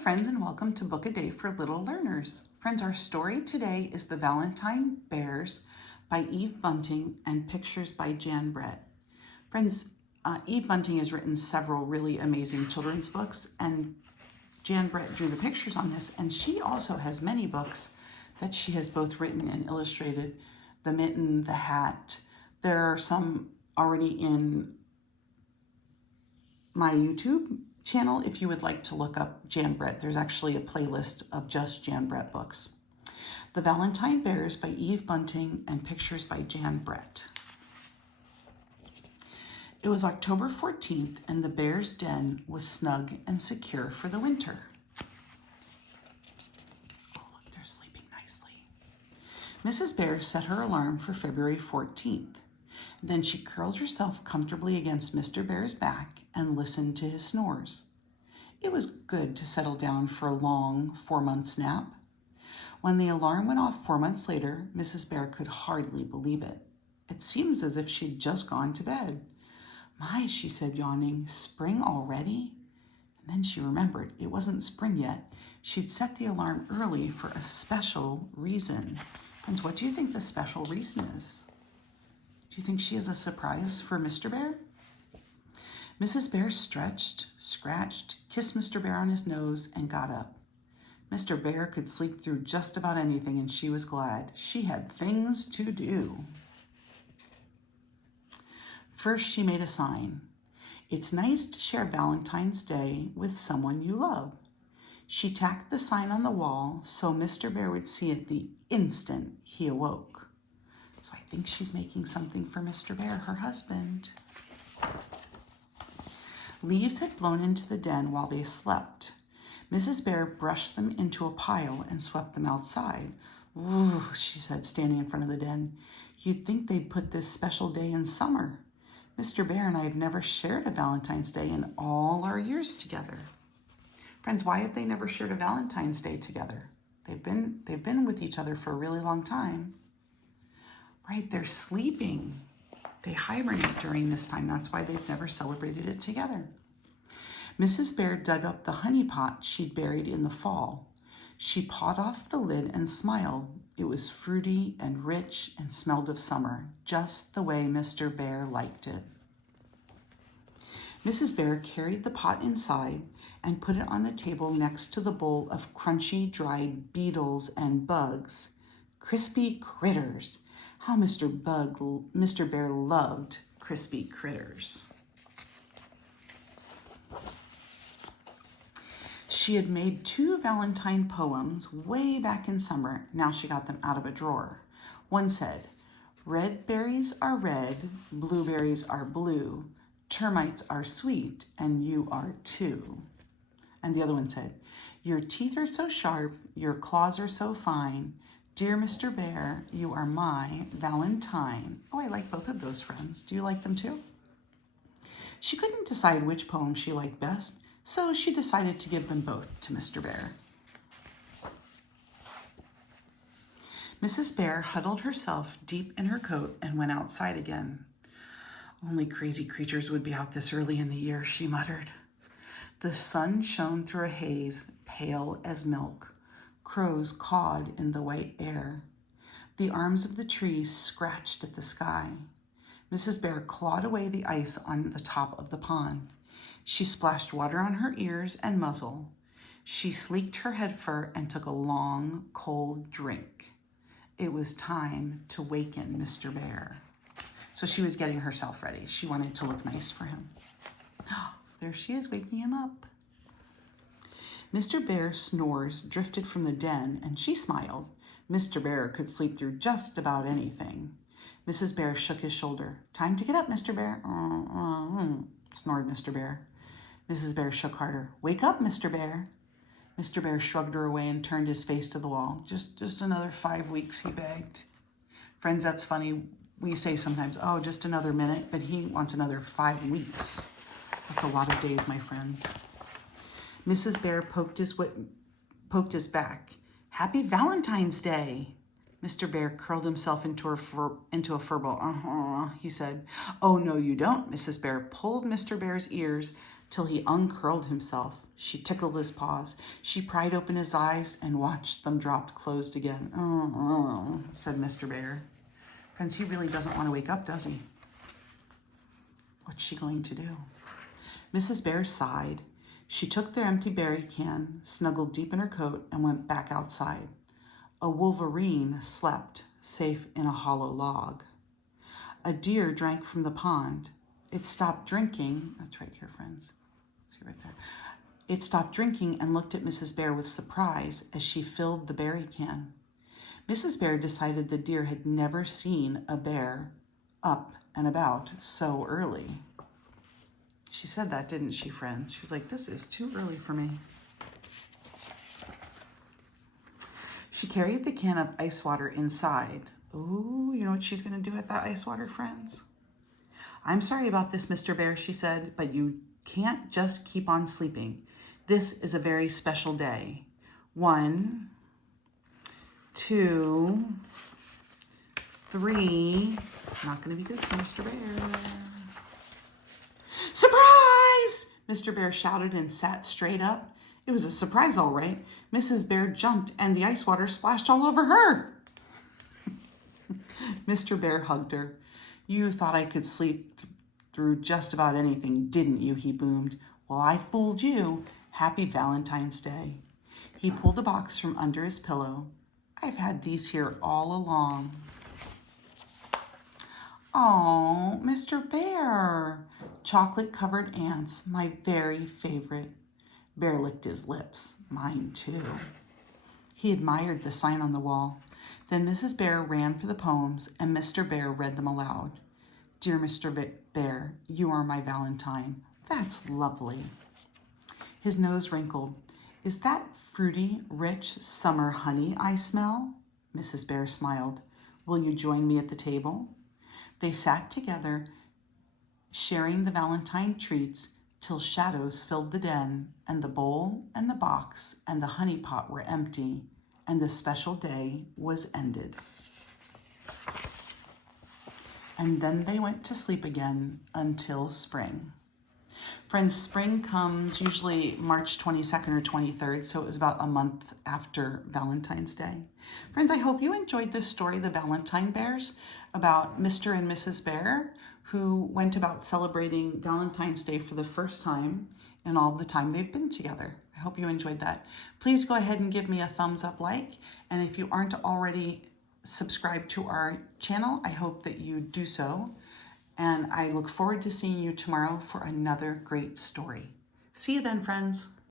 friends, and welcome to Book a Day for Little Learners. Friends, our story today is The Valentine Bears by Eve Bunting and pictures by Jan Brett. Friends, Eve Bunting has written several really amazing children's books, and Jan Brett drew the pictures on this, and she also has many books that she has both written and illustrated. The Mitten, the Hat. There are some already in my YouTube channel if you would like to look up Jan Brett. There's actually a playlist of just Jan Brett books. The Valentine Bears by Eve Bunting and pictures by Jan Brett. It was October 14th and the bear's den was snug and secure for the winter. Oh, look, they're sleeping nicely. Mrs. Bear set her alarm for February 14th. Then she curled herself comfortably against Mr. Bear's back and listened to his snores. It was good to settle down for a long 4-month nap. When the alarm went off 4 months later, Mrs. Bear could hardly believe it. It seems as if she'd just gone to bed. My, she said, yawning, spring already? And then she remembered it wasn't spring yet. She'd set the alarm early for a special reason. Friends, what do you think the special reason is? Do you think she has a surprise for Mr. Bear? Mrs. Bear stretched, scratched, kissed Mr. Bear on his nose, and got up. Mr. Bear could sleep through just about anything, and she was glad. She had things to do. First, she made a sign. It's nice to share Valentine's Day with someone you love. She tacked the sign on the wall so Mr. Bear would see it the instant he awoke. So I think she's making something for Mr. Bear, her husband. Leaves had blown into the den while they slept. Mrs. Bear brushed them into a pile and swept them outside. Ooh, she said, standing in front of the den. You'd think they'd put this special day in summer. Mr. Bear and I have never shared a Valentine's Day in all our years together. Friends, why have they never shared a Valentine's Day together? They've been with each other for a really long time. Right, they're sleeping. They hibernate during this time. That's why they've never celebrated it together. Mrs. Bear dug up the honey pot she'd buried in the fall. She pawed off the lid and smiled. It was fruity and rich and smelled of summer, just the way Mr. Bear liked it. Mrs. Bear carried the pot inside and put it on the table next to the bowl of crunchy, dried beetles and bugs. Crispy critters. How Mr. Bear loved crispy critters. She had made 2 Valentine poems way back in summer. Now she got them out of a drawer. One said, red berries are red, blueberries are blue, termites are sweet, and you are too. And the other one said, your teeth are so sharp, your claws are so fine, dear Mr. Bear, you are my Valentine. Oh, I like both of those, friends. Do you like them too? She couldn't decide which poem she liked best, so she decided to give them both to Mr. Bear. Mrs. Bear huddled herself deep in her coat and went outside again. Only crazy creatures would be out this early in the year, she muttered. The sun shone through a haze, pale as milk. Crows cawed in the white air. The arms of the trees scratched at the sky. Mrs. Bear clawed away the ice on the top of the pond. She splashed water on her ears and muzzle. She sleeked her head fur and took a long, cold drink. It was time to waken Mr. Bear. So she was getting herself ready. She wanted to look nice for him. There she is, waking him up. Mr. Bear's snores drifted from the den, and she smiled. Mr. Bear could sleep through just about anything. Mrs. Bear shook his shoulder. Time to get up, Mr. Bear. Snored Mr. Bear. Mrs. Bear shook harder. Wake up, Mr. Bear. Mr. Bear shrugged her away and turned his face to the wall. Just another 5 weeks, he begged. Friends, that's funny. We say sometimes, oh, just another minute, but he wants another 5 weeks. That's a lot of days, my friends. Mrs. Bear poked his back. Happy Valentine's Day. Mr. Bear curled himself into a fur ball. He said. Oh, no, you don't. Mrs. Bear pulled Mr. Bear's ears till he uncurled himself. She tickled his paws. She pried open his eyes and watched them drop closed again. Oh, said Mr. Bear. Friends, he really doesn't want to wake up, does he? What's she going to do? Mrs. Bear sighed. She took their empty berry can, snuggled deep in her coat, and went back outside. A wolverine slept, safe in a hollow log. A deer drank from the pond. It stopped drinking. That's right here, friends. See right there. It stopped drinking and looked at Mrs. Bear with surprise as she filled the berry can. Mrs. Bear decided the deer had never seen a bear up and about so early. She said that, didn't she, friends? She was like, this is too early for me. She carried the can of ice water inside. Ooh, you know what she's going to do with that ice water, friends? I'm sorry about this, Mr. Bear, she said, but you can't just keep on sleeping. This is a very special day. 1, 2, 3. It's not going to be good for Mr. Bear. Surprise! Mr. Bear shouted and sat straight up. It was a surprise, all right. Mrs. Bear jumped and the ice water splashed all over her. Mr. Bear hugged her. You thought I could sleep through just about anything, didn't you? He boomed. Well, I fooled you. Happy Valentine's Day. He pulled a box from under his pillow. I've had these here all along. Oh, Mr. Bear. Chocolate-covered ants, my very favorite. Bear licked his lips. Mine, too. He admired the sign on the wall. Then Mrs. Bear ran for the poems, and Mr. Bear read them aloud. Dear Mr. Bear, you are my Valentine. That's lovely. His nose wrinkled. Is that fruity, rich summer honey I smell? Mrs. Bear smiled. Will you join me at the table? They sat together, sharing the Valentine treats till shadows filled the den, and the bowl and the box and the honey pot were empty, and the special day was ended. And then they went to sleep again until spring. Friends, spring comes usually March 22nd or 23rd, so it was about a month after Valentine's Day. Friends, I hope you enjoyed this story, The Valentine Bears, about Mr. and Mrs. Bear, who went about celebrating Valentine's Day for the first time in all the time they've been together. I hope you enjoyed that. Please go ahead and give me a thumbs up like, and if you aren't already subscribed to our channel, I hope that you do so. And I look forward to seeing you tomorrow for another great story. See you then, friends.